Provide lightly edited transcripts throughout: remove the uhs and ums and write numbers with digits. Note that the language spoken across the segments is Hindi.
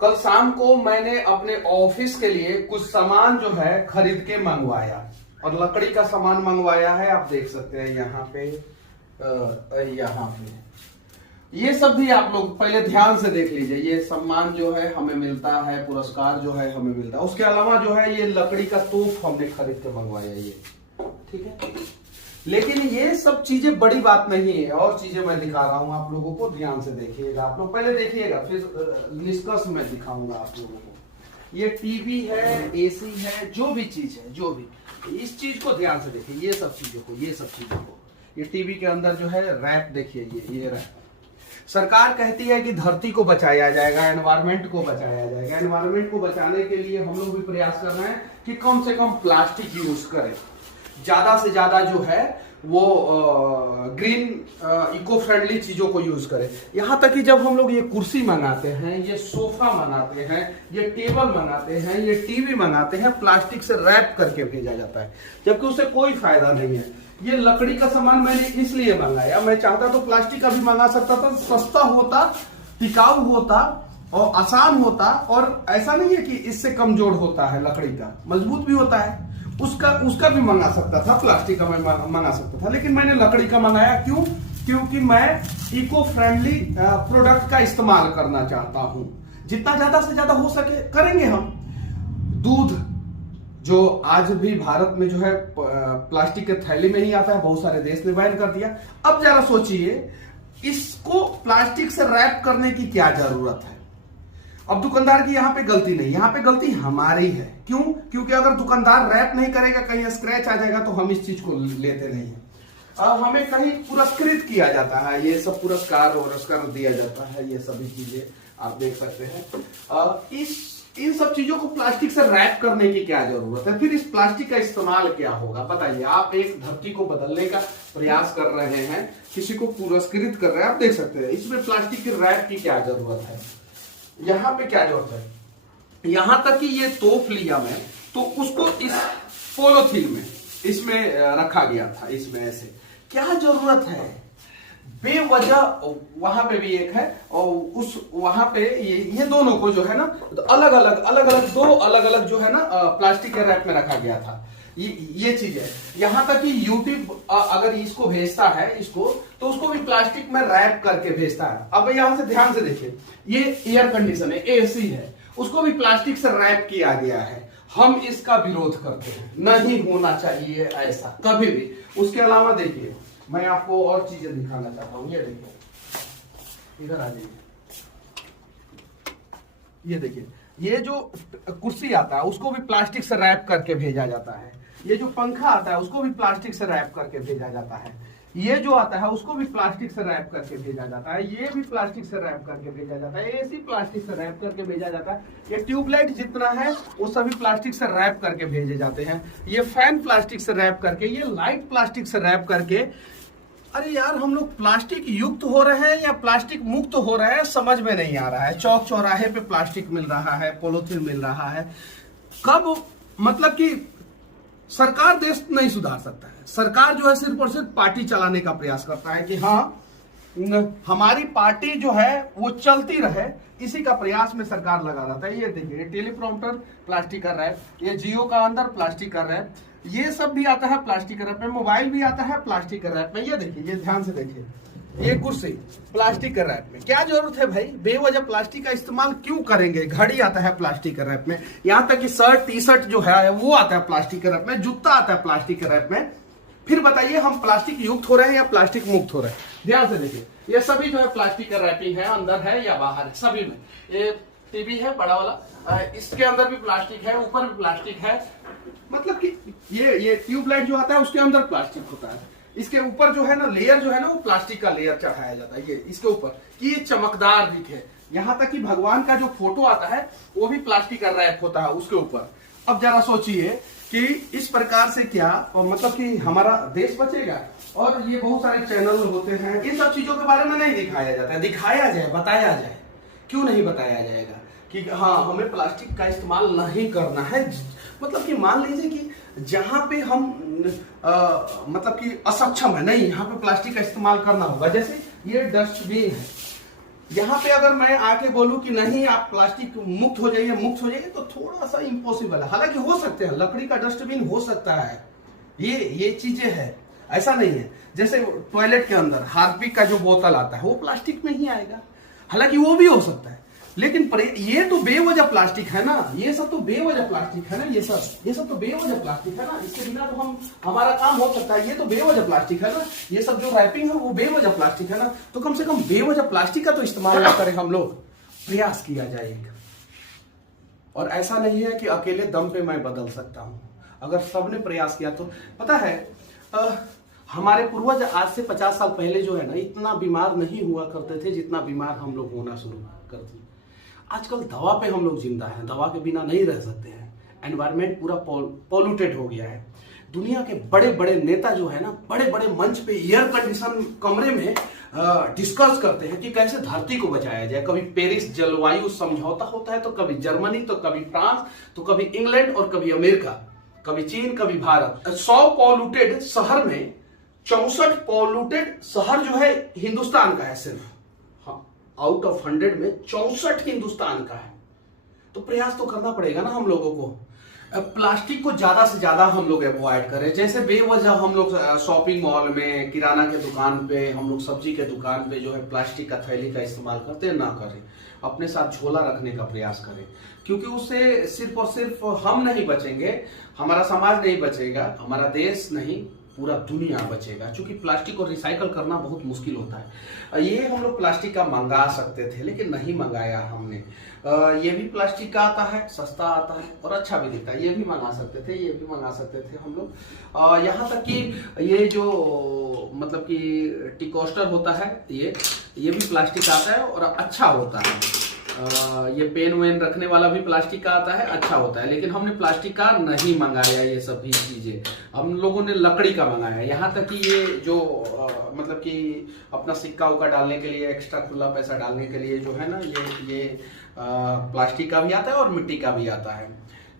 कल शाम को मैंने अपने ऑफिस के लिए कुछ सामान जो है खरीद के मंगवाया और लकड़ी का सामान मंगवाया है। आप देख सकते हैं यहाँ पे ये सब भी आप लोग पहले ध्यान से देख लीजिए। ये सम्मान जो है हमें मिलता है, पुरस्कार जो है हमें मिलता है। उसके अलावा जो है ये लकड़ी का तोफ हमने खरीद के मंगवाया ये, ठीक है। लेकिन ये सब चीजें बड़ी बात नहीं है, और चीजें मैं दिखा रहा हूं आप लोगों को, ध्यान से देखिएगा। आप लोग पहले देखिएगा, फिर निष्कर्ष में दिखाऊंगा आप लोगों को। ये टीवी है, एसी है, जो भी चीज है, जो भी, इस चीज को ध्यान से देखिए। ये सब चीजों को, ये सब चीजों को, ये टीवी के अंदर जो है रैप देखिए, ये रैप। सरकार कहती है कि धरती को बचाया जाएगा, एनवायरमेंट को बचाया जाएगा। एनवायरमेंट को बचाने के लिए हम लोग भी प्रयास कर रहे हैं कि कम से कम प्लास्टिक यूज करें, ज्यादा से ज्यादा जो है वो ग्रीन इको फ्रेंडली चीजों को यूज करें। यहां तक कि जब हम लोग ये कुर्सी मंगाते हैं, ये सोफा मंगाते हैं, ये टेबल मंगाते हैं, ये टीवी मंगाते हैं, प्लास्टिक से रैप करके भेजा जाता है, जबकि उससे कोई फायदा नहीं है। ये लकड़ी का सामान मैंने इसलिए मंगाया, मैं चाहता तो प्लास्टिक का भी मंगा सकता था, सस्ता होता, टिकाऊ होता और आसान होता। और ऐसा नहीं है कि इससे कमजोर होता है, लकड़ी का मजबूत भी होता है, उसका भी मंगा सकता था, प्लास्टिक का मैं मंगा सकता था। लेकिन मैंने लकड़ी का मंगाया, क्यों? क्योंकि मैं इको फ्रेंडली प्रोडक्ट का इस्तेमाल करना चाहता हूं। जितना ज्यादा से ज्यादा हो सके करेंगे हम। दूध जो आज भी भारत में जो है प्लास्टिक के थैली में ही आता है, बहुत सारे देश ने बैन कर दिया। अब जरा सोचिए, इसको प्लास्टिक से रैप करने की क्या जरूरत है? अब दुकानदार की यहाँ पे गलती नहीं, यहाँ पे गलती हमारी है। क्यों? क्योंकि अगर दुकानदार रैप नहीं करेगा, कहीं स्क्रैच आ जाएगा तो हम इस चीज को लेते नहीं है। अब हमें कहीं पुरस्कृत किया जाता है, ये सब पुरस्कार दिया जाता है, ये सभी चीजें आप देख सकते हैं। इन सब चीजों को प्लास्टिक से रैप करने की क्या जरूरत है? फिर इस प्लास्टिक का इस्तेमाल क्या होगा बताइए। आप एक धरती को बदलने का प्रयास कर रहे हैं, किसी को पुरस्कृत कर रहे हैं, आप देख सकते हैं। इसमें प्लास्टिक के रैप की क्या जरूरत है? यहाँ पे क्या जरूरत है? यहां तक कि ये तोप लिया मैं, तो उसको इस पोलोथीन में इसमें रखा गया था, इसमें ऐसे। क्या जरूरत है बेवजह? वहां पे भी एक है और उस वहां पे ये दोनों को जो है ना अलग अलग दो अलग अलग जो है ना प्लास्टिक के रैप में रखा गया था। ये चीज है। यहां तक कि यूट्यूब अगर इसको भेजता है, इसको तो उसको भी प्लास्टिक में रैप करके भेजता है। अब यहां से ध्यान से देखिए, ये एयर कंडीशन है, एसी है, उसको भी प्लास्टिक से रैप किया गया है। हम इसका विरोध करते हैं, नहीं होना चाहिए ऐसा कभी भी। उसके अलावा देखिए, मैं आपको और चीजें दिखाना चाहता हूं। ये देखिए, इधर आ जाइए, ये देखिए, ये जो कुर्सी आता है उसको भी प्लास्टिक से रैप करके भेजा जाता है। ये जो पंखा आता है उसको भी प्लास्टिक से रैप करके भेजा जाता है। ये जो आता है उसको भी प्लास्टिक से रैप करके भेजा जाता है। ये भी प्लास्टिक से रैप करके भेजा जाता है। एसी प्लास्टिक से रैप करके भेजा जाता है। ये ट्यूबलाइट जितना है वो सभी प्लास्टिक से रैप करके भेजे जाते हैं। ये फैन प्लास्टिक से रैप करके, ये लाइट प्लास्टिक से रैप करके। अरे यार, हम लोग प्लास्टिक युक्त हो रहे हैं या प्लास्टिक मुक्त हो रहे हैं, समझ में नहीं आ रहा है। चौक चौराहे पे प्लास्टिक मिल रहा है, पॉलीथीन मिल रहा है। कब? मतलब कि सरकार देश नहीं सुधार सकता है। सरकार जो है सिर्फ और सिर्फ पार्टी चलाने का प्रयास करता है कि हाँ हमारी पार्टी जो है वो चलती रहे, इसी का प्रयास में सरकार लगा रहता है। ये देखिए, ये टेलीप्रॉम्प्टर प्लास्टिक का रैप, ये जियो का अंदर प्लास्टिक का रैप, ये सब भी आता है प्लास्टिक का रैप में। मोबाइल भी आता है प्लास्टिक का रैप में। ये देखिए, ये ध्यान से देखिए, ये कुर्सी प्लास्टिक का रैप में। क्या जरूरत है भाई? बेवजह प्लास्टिक का इस्तेमाल क्यों करेंगे? घड़ी आता है प्लास्टिक के रैप में, यहाँ तक कि शर्ट टी शर्ट जो है वो आता है प्लास्टिक के रैप में, जूता आता है प्लास्टिक के रैप में। फिर बताइए, हम प्लास्टिक युक्त हो रहे हैं या प्लास्टिक मुक्त हो रहे हैं? ध्यान से देखिए, ये सभी जो है प्लास्टिक का रैपिंग है, अंदर है या बाहर है, सभी में। ये टीवी है बड़ा वाला, इसके अंदर भी प्लास्टिक है, ऊपर भी प्लास्टिक है। मतलब कि ये ट्यूबलाइट जो आता है उसके अंदर प्लास्टिक होता है। इसके ऊपर जो है ना लेयर जो है ना, वो प्लास्टिक का लेयर चढ़ाया जाता है ये इसके ऊपर, कि ये चमकदार दिखे। यहाँ तक कि भगवान का जो फोटो आता है वो भी प्लास्टिक का रैप होता है उसके ऊपर। अब जरा सोचिए कि इस प्रकार से क्या मतलब कि हमारा देश बचेगा। और ये बहुत सारे चैनल होते हैं, इन सब चीजों के बारे में नहीं दिखाया जाता है। दिखाया जाए, बताया जाए, क्यों नहीं बताया जाएगा कि हाँ हमें प्लास्टिक का इस्तेमाल नहीं करना है। मतलब कि मान लीजिए कि जहां पे हम मतलब कि असक्षम है, नहीं, यहाँ पे प्लास्टिक का इस्तेमाल करना होगा। जैसे ये डस्टबिन है, यहाँ पे अगर मैं आके बोलूं कि नहीं आप प्लास्टिक मुक्त हो जाइए तो थोड़ा सा इम्पॉसिबल है। हालांकि हो सकते हैं, लकड़ी का डस्टबिन हो सकता है, ये चीजें है, ऐसा नहीं है। जैसे टॉयलेट के अंदर हार्पिक का जो बोतल आता है वो प्लास्टिक में ही आएगा, हालांकि वो भी हो सकता है, लेकिन ये तो बेवजह प्लास्टिक है ना, ये सब तो बेवजह प्लास्टिक है ना, ये सब तो बेवजह प्लास्टिक है ना, इसके बिना तो हमारा काम हो सकता है। ये तो बेवजह प्लास्टिक है ना, ये सब जो रैपिंग है वो बेवजह प्लास्टिक है ना, तो कम से कम बेवजह प्लास्टिक का तो इस्तेमाल ना करें हम लोग, प्रयास किया जाएगा। और ऐसा नहीं है कि अकेले दम पे मैं बदल सकता हूं, अगर सबने प्रयास किया तो। पता है हमारे पूर्वज आज से 50 साल पहले जो है ना, इतना बीमार नहीं हुआ करते थे जितना बीमार हम लोग होना शुरू करते। आजकल दवा पे हम लोग जिंदा हैं, दवा के बिना नहीं रह सकते हैं। एनवायरमेंट पूरा पॉल्यूटेड हो गया है। दुनिया के बड़े बड़े नेता जो है ना, बड़े बड़े मंच पे एयर कंडीशन कमरे में डिस्कस करते हैं कि कैसे धरती को बचाया जाए। कभी पेरिस जलवायु समझौता होता है, तो कभी जर्मनी, तो कभी फ्रांस, तो कभी इंग्लैंड और कभी अमेरिका, कभी चीन, कभी भारत। 100 पॉल्यूटेड शहर में 64 पॉल्यूटेड शहर जो है हिंदुस्तान का है सिर्फ। आउट ऑफ 100 में 64 हिंदुस्तान का है। तो प्रयास तो करना पड़ेगा ना हम लोगों को। प्लास्टिक को ज्यादा से ज्यादा हम लोग अवॉइड करें। जैसे बेवजह हम लोग शॉपिंग मॉल में, किराना के दुकान पे, हम लोग सब्जी के दुकान पे जो है प्लास्टिक का थैली का इस्तेमाल करते हैं, ना करें। अपने साथ झोला रखने का प्रयास करें, क्योंकि उससे सिर्फ और सिर्फ हम नहीं बचेंगे, हमारा समाज नहीं बचेगा, हमारा देश नहीं, पूरा दुनिया बचेगा। क्योंकि प्लास्टिक को रिसाइकल करना बहुत मुश्किल होता है। ये हम लोग प्लास्टिक का मंगा सकते थे, लेकिन नहीं मंगाया हमने। ये भी प्लास्टिक का आता है, सस्ता आता है और अच्छा भी दिखता है, ये भी मंगा सकते थे, ये भी मंगा सकते थे हम लोग। यहाँ तक कि ये जो मतलब कि टी कोस्टर होता है, ये भी प्लास्टिक का आता है और अच्छा होता है। ये पेन वेन रखने वाला भी प्लास्टिक का आता है, अच्छा होता है, लेकिन हमने प्लास्टिक का नहीं मंगाया। ये सभी चीजें हम लोगों ने लकड़ी का मंगाया। यहाँ तक कि ये जो मतलब कि अपना सिक्का उक्का डालने के लिए, एक्स्ट्रा खुला पैसा डालने के लिए जो है ना, ये प्लास्टिक का भी आता है और मिट्टी का भी आता है।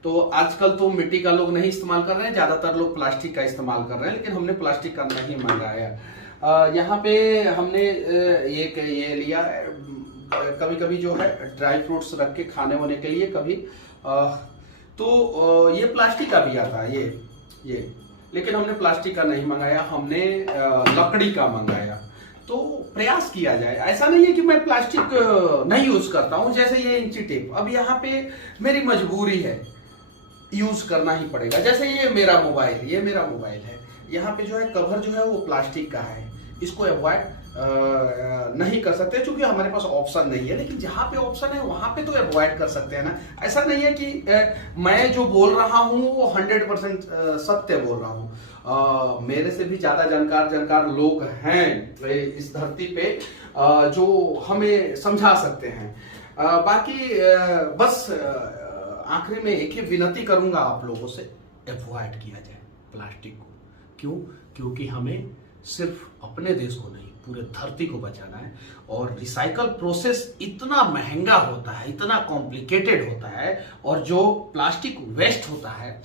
तो आजकल तो मिट्टी का लोग नहीं इस्तेमाल कर रहे हैं, ज्यादातर लोग प्लास्टिक का इस्तेमाल कर रहे हैं, लेकिन हमने प्लास्टिक का नहीं मंगाया। यहाँ पे हमने ये लिया, कभी कभी जो है ड्राई फ्रूट्स रख के खाने होने के लिए कभी, तो ये प्लास्टिक का भी आता है ये, लेकिन हमने प्लास्टिक का नहीं मंगाया, हमने लकड़ी का मंगाया। तो प्रयास किया जाए। ऐसा नहीं है कि मैं प्लास्टिक नहीं यूज करता हूं। जैसे ये इंची टेप, अब यहाँ पे मेरी मजबूरी है, यूज करना ही पड़ेगा। जैसे ये मेरा मोबाइल है, यहाँ पे जो है कवर जो है वो प्लास्टिक का है, इसको अवॉइड नहीं कर सकते क्योंकि हमारे पास ऑप्शन नहीं है। लेकिन जहां पे ऑप्शन है वहां पे तो अवॉइड कर सकते हैं ना। ऐसा नहीं है कि मैं जो बोल रहा हूं वो 100% सत्य बोल रहा हूं। मेरे से भी ज्यादा जानकार लोग हैं इस धरती पे जो हमें समझा सकते हैं। बाकी बस आखिरी में एक ही विनती करूंगा आप लोगों से, अवॉइड किया जाए प्लास्टिक को। क्यों? क्योंकि हमें सिर्फ अपने देश को नहीं, पूरे धरती को बचाना है। और रिसाइकल प्रोसेस इतना महंगा होता है, इतना कॉम्प्लिकेटेड होता है, और जो प्लास्टिक वेस्ट होता है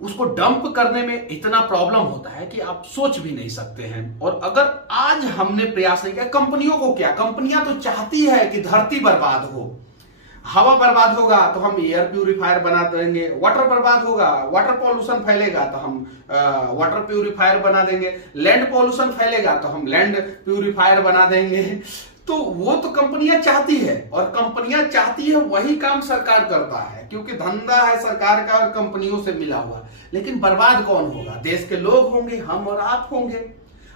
उसको डंप करने में इतना प्रॉब्लम होता है कि आप सोच भी नहीं सकते हैं। और अगर आज हमने प्रयास नहीं किया, कंपनियों को क्या, कंपनियां तो चाहती है कि धरती बर्बाद हो, हवा बर्बाद होगा तो हम एयर प्यूरिफायर बना देंगे, वाटर बर्बाद होगा, वाटर पॉल्यूशन फैलेगा तो हम वाटर प्यूरिफायर बना देंगे, लैंड पॉल्यूशन फैलेगा तो हम लैंड प्यूरिफायर बना देंगे। तो वो तो कंपनियां चाहती है, और कंपनियां चाहती है वही काम सरकार करता है, क्योंकि धंधा है सरकार का और कंपनियों से मिला हुआ। लेकिन बर्बाद कौन होगा? देश के लोग होंगे, हम और आप होंगे।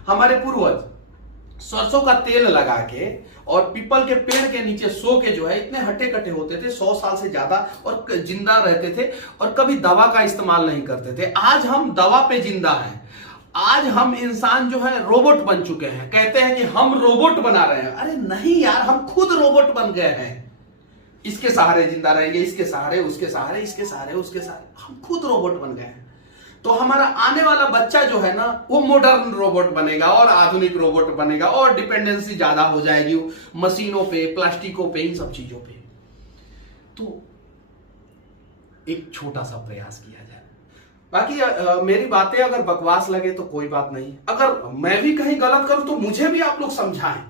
हमारे पूर्वज सरसों का तेल लगा के और पीपल के पेड़ के नीचे सो के जो है इतने हट्टे कट्टे होते थे, 100 साल से ज्यादा, और जिंदा रहते थे, और कभी दवा का इस्तेमाल नहीं करते थे। आज हम दवा पे जिंदा हैं। आज हम इंसान जो है रोबोट बन चुके हैं। कहते हैं कि हम रोबोट बना रहे हैं। अरे नहीं यार, हम खुद रोबोट बन गए हैं। इसके सहारे जिंदा रहेंगे, इसके सहारे, उसके सहारे, इसके सहारे, उसके सहारे, हम खुद रोबोट बन गए हैं। तो हमारा आने वाला बच्चा जो है ना, वो मॉडर्न रोबोट बनेगा और आधुनिक रोबोट बनेगा, और डिपेंडेंसी ज्यादा हो जाएगी मशीनों पे, प्लास्टिकों पे, इन सब चीजों पे। तो एक छोटा सा प्रयास किया जाए। बाकी मेरी बातें अगर बकवास लगे तो कोई बात नहीं, अगर मैं भी कहीं गलत करूं तो मुझे भी आप लोग समझाएं,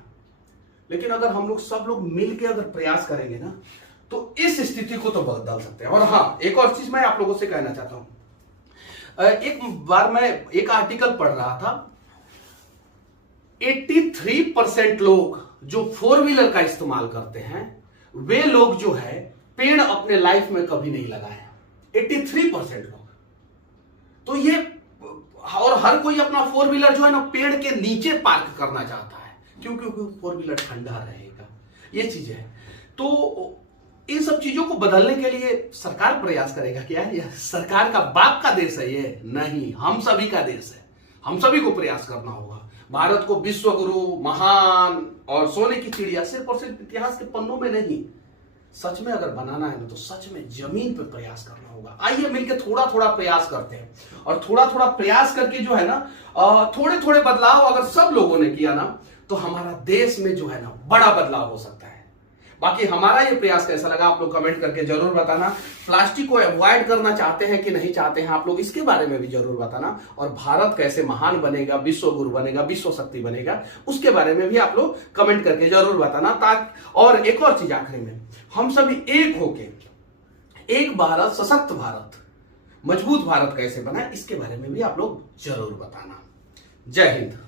लेकिन अगर हम लोग सब लोग मिलकर अगर प्रयास करेंगे ना, तो इस स्थिति को तो बदल सकते हैं। और हाँ, एक और चीज मैं आप लोगों से कहना चाहता हूं। एक बार मैं एक आर्टिकल पढ़ रहा था, 83% लोग जो 4 व्हीलर का इस्तेमाल करते हैं, वे लोग जो है पेड़ अपने लाइफ में कभी नहीं लगाए। 83% लोग। तो ये, और हर कोई अपना 4 व्हीलर जो है ना पेड़ के नीचे पार्क करना चाहता है, क्योंकि 4 व्हीलर ठंडा रहेगा, ये चीज है। तो इन सब चीजों को बदलने के लिए सरकार प्रयास करेगा क्या? यह सरकार का बाप का देश है ये? नहीं, हम सभी का देश है। हम सभी को प्रयास करना होगा। भारत को विश्व गुरु, महान और सोने की चिड़िया सिर्फ और सिर्फ इतिहास के पन्नों में नहीं, सच में अगर बनाना है ना तो सच में जमीन पर प्रयास करना होगा। आइए मिलकर थोड़ा थोड़ा प्रयास करते हैं, और थोड़ा थोड़ा प्रयास करके जो है ना थोड़े थोड़े बदलाव अगर सब लोगों ने किया ना, तो हमारा देश में जो है ना बड़ा बदलाव हो सकता है। बाकी हमारा ये प्रयास कैसा लगा आप लोग कमेंट करके जरूर बताना। प्लास्टिक को अवॉइड करना चाहते हैं कि नहीं चाहते हैं आप लोग, इसके बारे में भी जरूर बताना। और भारत कैसे महान बनेगा, विश्व गुरु बनेगा, विश्व शक्ति बनेगा, उसके बारे में भी आप लोग कमेंट करके जरूर बताना। ताकि, और एक और चीज आखिरी में, हम सभी एक होके एक भारत, सशक्त भारत, मजबूत भारत कैसे बनाए, इसके बारे में भी आप लोग जरूर बताना। जय हिंद।